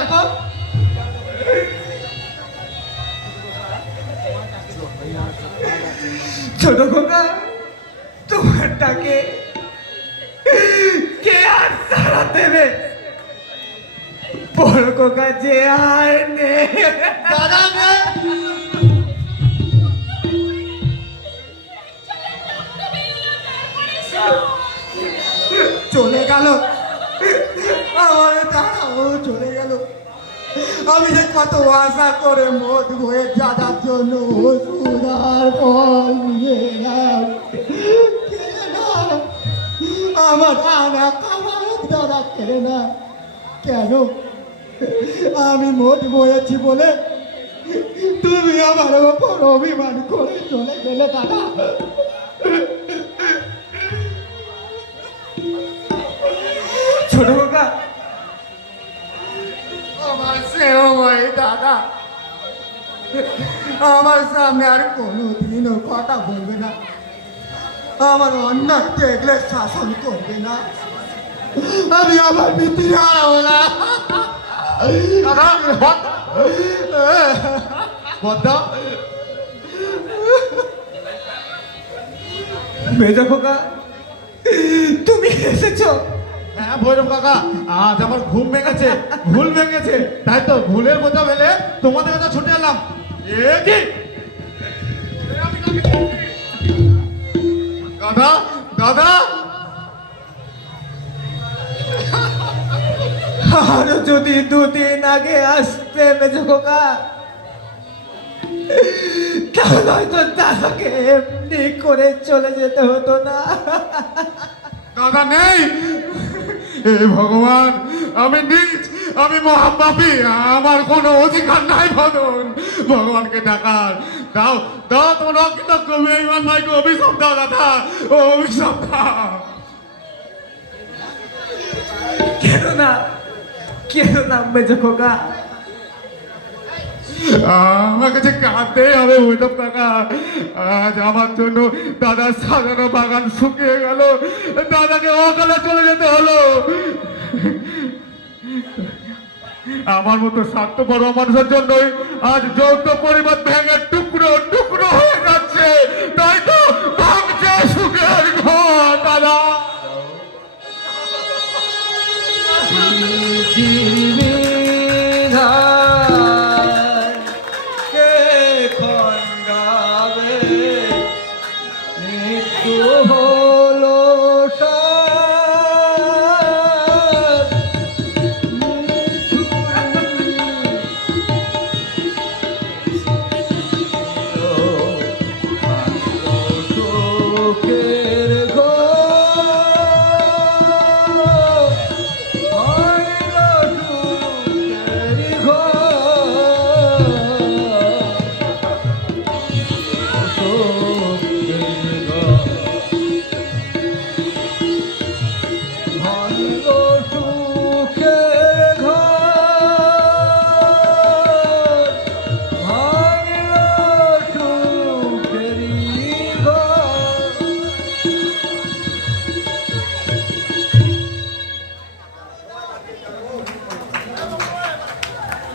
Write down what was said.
দেখো ছোট খোকা, তোমার ডাকে কে আর সারা দেবে? বড় খোকা যে আর নেই। দাদা চলে গেল আমার দাদাও চলে গেল। আমি যে কত আশা করে মদ হয়ে দাদার জন্য ওষুধ আর ফল নিয়ে এলাম। খেলে না, আমার আনা খাবার দাদা খেলে না কেন? আমি মদ বয়েছি বলে তুমি আমার ওপর অভিমান করে চলে গেলে দাদা। ছোট খোকা, আমার স্নেহময় দাদা আমার সামনে আর কোনোদিনও কথা বলবে না, আমার অন্যায় দেখলে শাসন করবে না, আমি আমার ভিতরে হারাবো না। দাদা বদ্দা মেজ খোকা, তুমি এসেছো? হ্যাঁ ভৈরব কাকা, আজ আমার ঘুম ভেঙেছে, ভুল ভেঙেছে, তাই তো ভুলের বোঝা ফেলে তোমাদের কাছে ছুটে এলাম। এ কি দাদা দাদা আর যদি দুদিন আগে আসতে মেজ খোকা, তাহলে হয়তো দাদাকে এমনি করে চলে যেতে হতো না। দাদা নেই, হে ভগবান, আমি নিজ, আমি মহাপাপী, আমার কোনো অধিকার নাই ভগবান, ভগবানকে ডাকার দাও, দাও তোমার অকৃতজ্ঞ বেঈমান ভাইকে অভিশাপ দাও দাদা, ও অভিশাপ দাও। কেন না মেজ খোকা? আমার কাছে কাঁদতে হবে ভৈরব কাকা, আজ আমার জন্য দাদার সাজানো বাগান শুকিয়ে গেল, দাদাকে অকালে চলে যেতে হলো। আমার মতো স্বার্থপর মানুষের জন্যই আজ যৌথ পরিবার ভেঙে টুকরো টুকরো হয়ে যাচ্ছে, তাই তো